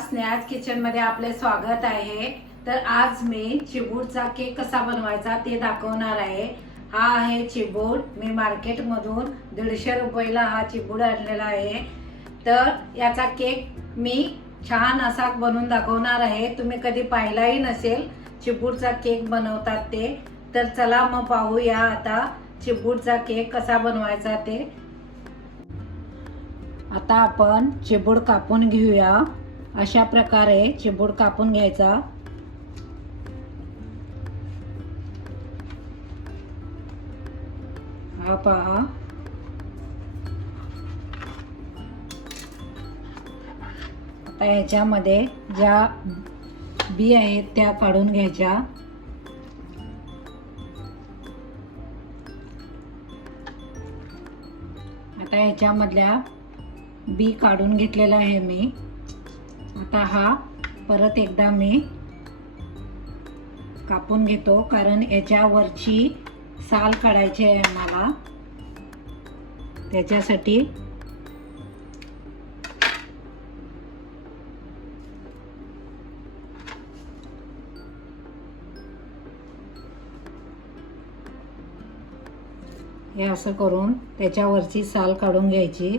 Sneha's kitchen मध्ये आपले स्वागत आहे। तर आज मी चिबूडचा केक कसा बनवायचा ते दाखवणार आहे। हा आहे चिबूड, मी मार्केट मधून 150 रुपयाला हा चिबूड आणलेला आहे। तर याचा केक मी छान असा बनवून दाखवणार आहे। तुम्ही कधी पाहिलाही नसेल चिबूडचा केक बनवतात ते। तर चला मग पाहूया आता चिबूडचा केक कसा बनवायचा ते। आता आपण चिबूड कापून घेऊया। अशा प्रकारे चिबूड कापून घ्यायचा। हा पहा, आता ह्याच्यामध्ये ज्या बी आहेत त्या काढून घ्यायच्या। आता ह्याच्यामधल्या बी काढून घेतलेला आहे मी। आता हा परत एकदा मी कापून घेतो, कारण याच्यावरची साल काढायची आहे आम्हाला, त्याच्यासाठी। हे असं करून त्याच्यावरची साल काढून घ्यायची।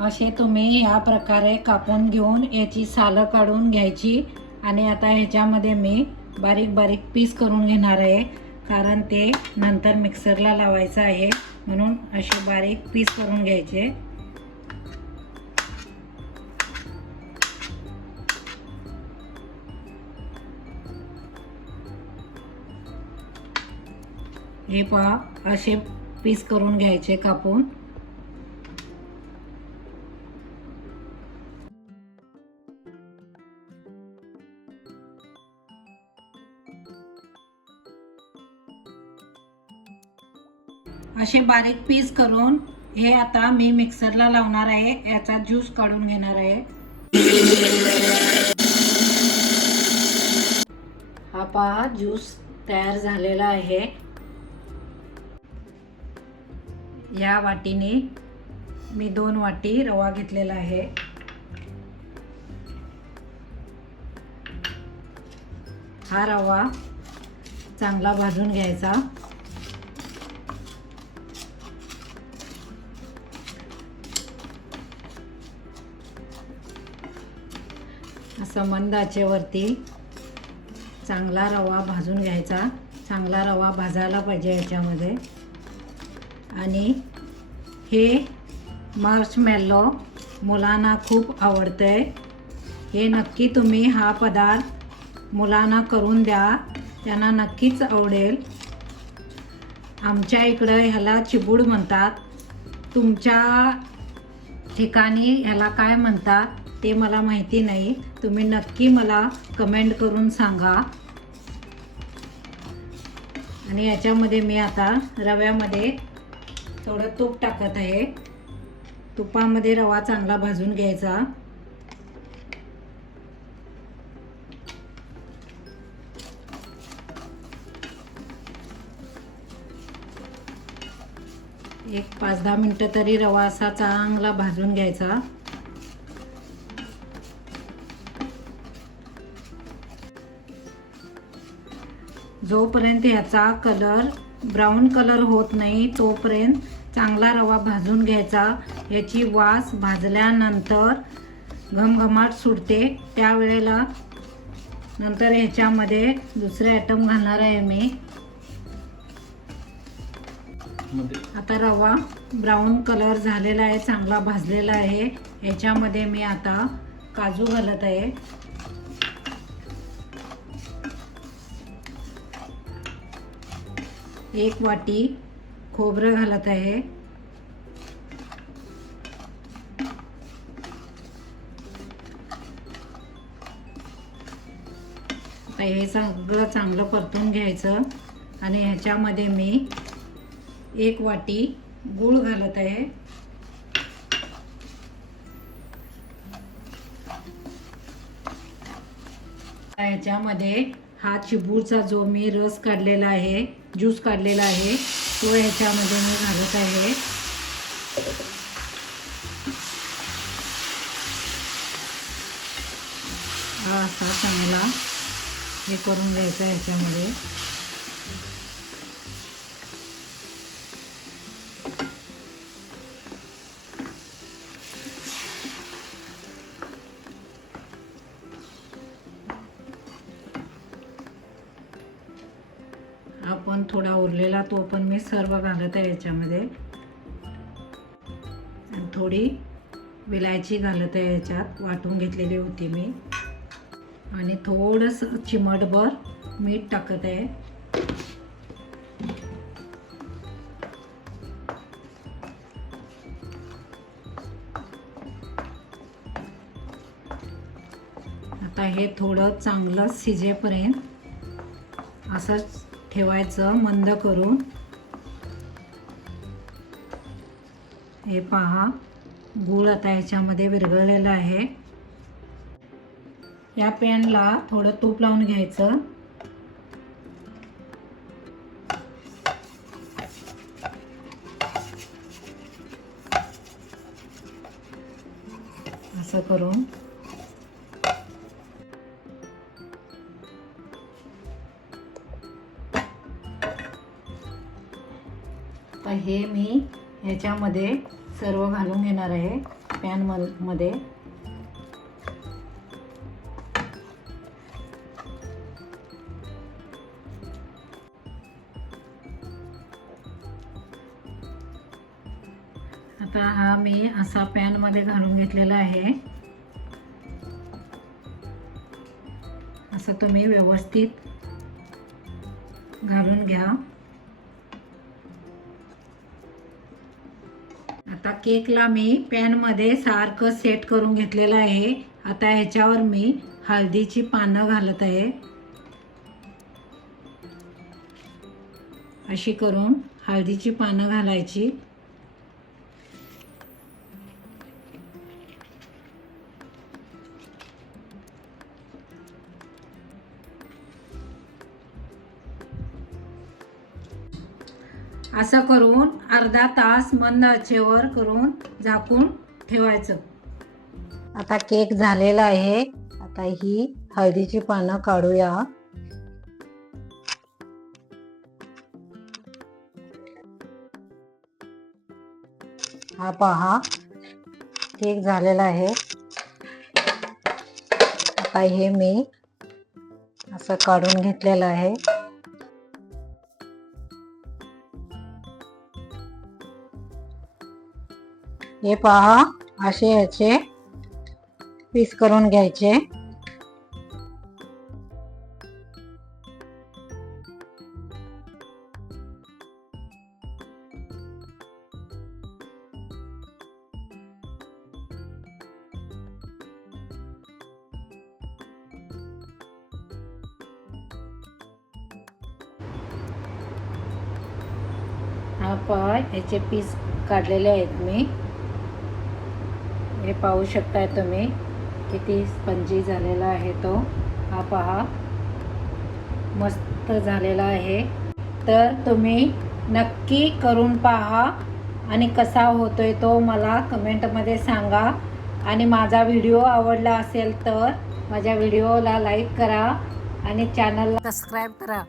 असे तुम्ही या प्रकारे कापून घेऊन याची सालं काढून घ्यायची। आणि आता ह्याच्यामध्ये मी बारीक बारीक पीस करून घेणार आहे, कारण ते नंतर मिक्सरला लावायचं आहे, म्हणून असे बारीक पीस करून घ्यायचे। हे पहा, असे पीस करून घ्यायचे कापून। असे बारीक पीस करून हे आता मी मिक्सरला लावणार आहे। याचा ज्यूस काढून घेणार आहे। हा पहा, ज्यूस तयार झालेला आहे। या वाटीने मी 2 वाटी रवा घेतलेला आहे। हा रवा चांगला भाजून घ्यायचा। असं मंद आचेवरती चांगला रवा भाजून घ्यायचा। चांगला रवा भाजायला पाहिजे याच्यामध्ये। आणि हे मार्शमेलो मुलांना खूप आवडतंय। हे नक्की तुम्ही हा पदार्थ मुलांना करून द्या, त्यांना नक्कीच आवडेल। आमच्या इकडं ह्याला चिबूड म्हणतात। तुमच्या ठिकाणी ह्याला काय म्हणतात ते मला माहिती नाही। तुम्ही नक्की मला कमेंट करून सांगा। आणि याच्यामध्ये मी आता रव्यामध्ये थोडं तूप टाकत आहे। तुपामध्ये रवा चांगला भाजून घ्यायचा। एक 5-10 मिनिटं तरी रवा असा चांगला भाजून घ्यायचा। जोपर्यंत ह्याचा कलर ब्राऊन कलर होत नाही तोपर्यंत चांगला रवा भाजून घ्यायचा। याची वास भाजल्यानंतर घमघमाट सुटते, त्यावेळेला नंतर ह्याच्यामध्ये दुसरे आयटम घालणार आहे मी। आता रवा ब्राऊन कलर झालेला आहे, चांगला भाजलेला आहे। ह्याच्यामध्ये मी आता काजू घालत आहे। एक वाटी खोबरं घालत आहे। आता हे सगळं चांगलं परतून घ्यायचं। आणि ह्याच्यामध्ये मी 1 वाटी गूळ घालत आहे। याच्यामध्ये हा चिबूरचा जो मी रस काढलेला आहे, ज्यूस काढलेला आहे, तो ह्याच्यामध्ये मी घालत आहे. हा असा चांगला हे करून घ्यायचा ह्याच्यामध्ये. आपण थोडा उरलेला तो पण मी सर्व घालत आहे याच्यामध्ये. थोडी विलायची घालत आहे याच्यात, वाटून घेतलेली होती मी. आणि थोडंसं चिमटभर मीठ टाकत आहे. आता हे थोडं चांगलं शिजेपर्यंत असंच ठेवायचं मंद करून. हे पहा, गूळ आता ह्याच्यामध्ये विरघळलेला आहे. या पॅनला थोडं तूप लावून घ्यायचं. असं करून आता हे मी ह्याच्यामध्ये सर्व घालून घेणार आहे पॅन मध्ये. आता हा मी असा पॅन मध्ये घालून घेतलेला आहे. असं तुम्ही व्यवस्थित घालून घ्या. आता केकला मी पॅन मध्ये सारखं सेट करून घेतलेलं आहे. आता ह्याच्यावर मी हळदीची पानं घालत आहे. अशी करून हळदीची पानं घालायची. असं करून अर्धा तास मंद आचेवर करून झाकून ठेवायचं. आता केक झालेला आहे. आता ही हळदीची पानं काढूया. हा पहा, केक झालेला आहे. आता हे मी असं काढून घेतलेलं आहे. हे पहा, असे याचे पीस करून घ्यायचे. हा पहा, याचे पीस काढलेले आहेत मी. हे पाहू शकताय तुम्ही किती स्पंजी झालेला आहे तो. हा पहा, मस्त झालेला आहे. तर तुम्ही नक्की करून पहा आणि कसा होतोय तो मला कमेंटमध्ये सांगा. आणि माझा व्हिडिओ आवडला असेल तर माझ्या व्हिडिओला लाईक करा आणि चॅनलला सबस्क्राईब करा.